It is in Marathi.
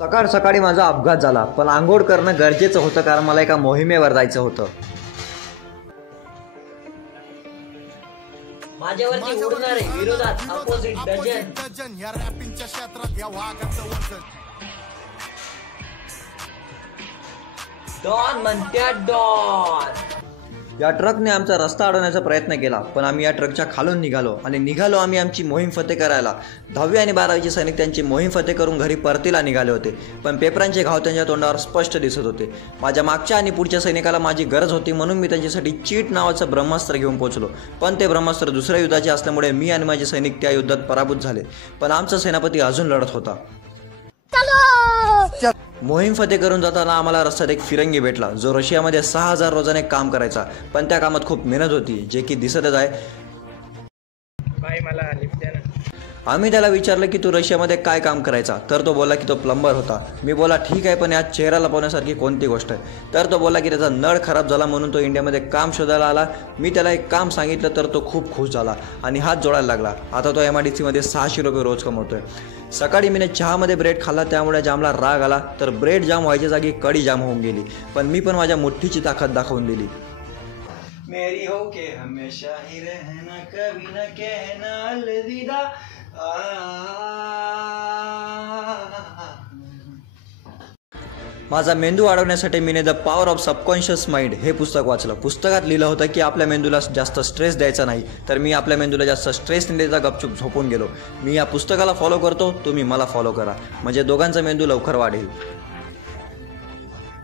सकाळ सकाळी माझा अपघात झाला, पण आंघोळ करणं गरजेचं होतं कारण मला एका मोहिमेवर जायचं होतं. माझ्यावरती उडणारे विरोधात अपोजिट डझन. डॉन म्हणत्यात डॉन. या ट्रकने आमचा रस्ता अडवण्याचा प्रयत्न केला, पण आम्ही या ट्रकच्या खालून निघालो आम्ही आमची मोहीम फते करायला. 10वी आणि 12वीचे सैनिक त्यांची मोहीम फते करून घरी परतीला निघाले होते, पण पेपरांचे घाव त्यांच्या तोंडावर स्पष्ट दिसत होते. माझ्या मागच्या आणि पुढच्या सैनिकाला माझी गरज होती, म्हणून मी त्यांच्यासाठी चीट नावाचं ब्रह्मास्त्र घेऊन पोहोचलो. पण ते ब्रह्मास्त्र दुसऱ्या युद्धाचे असल्यामुळे मी आणि माझे सैनिक त्या युद्धात पराभूत झाले, पण आमचा सेनापती अजून लढत होता. मोहीम फते करून जाताना आम्हाला रस्त्यात एक फिरंगी भेटला, जो रशियामध्ये 6000 रोजाने काम करायचा, पण त्या कामात खूप मेहनत होती, जे की दिसतच आहे. मला लिफ्ट द्या ना. आम्ही त्याला विचारलं की तू रशियामध्ये काय काम करायचा, तर तो बोला की तो प्लंबर होता. मी बोला ठीक आहे, पण यात चेहरा लपवण्यासारखी कोणती गोष्ट आहे? तर तो बोला की त्याचा नळ खराब झाला म्हणून तो इंडियामध्ये काम शोधायला आला. मी त्याला एक काम सांगितलं तर तो खूप खुश झाला आणि हात जोडायला लागला. आता तो MIDCमध्ये 600 रुपये रोज कमवतोय. सकाळी मीने चहामध्ये ब्रेड खाल्ला, त्यामुळे जामला राग आला, तर ब्रेड जाम व्हायच्या जागी कडी जाम होऊन गेली. पण मी पण माझ्या मुठ्ठीची ताकद दाखवून दिली. मेरी हो के हमेशा ही रहना, कभी न कहना अलविदा. माझा मेंदू वाढवण्यासाठी मीने the power of subconscious mind हे पुस्तक वाचलं. पुस्तकात लिहिलं होतं की आपल्या मेंदूला जास्त स्ट्रेस द्यायचा नाही, तर मी आपल्या मेंदूला जास्त स्ट्रेस न द्यायचा गपचूप झोपून गेलो. मी या पुस्तकाला फॉलो करतो, तुम्ही मला फॉलो करा, म्हणजे दोघांचा मेंदू लवकर वाढेल.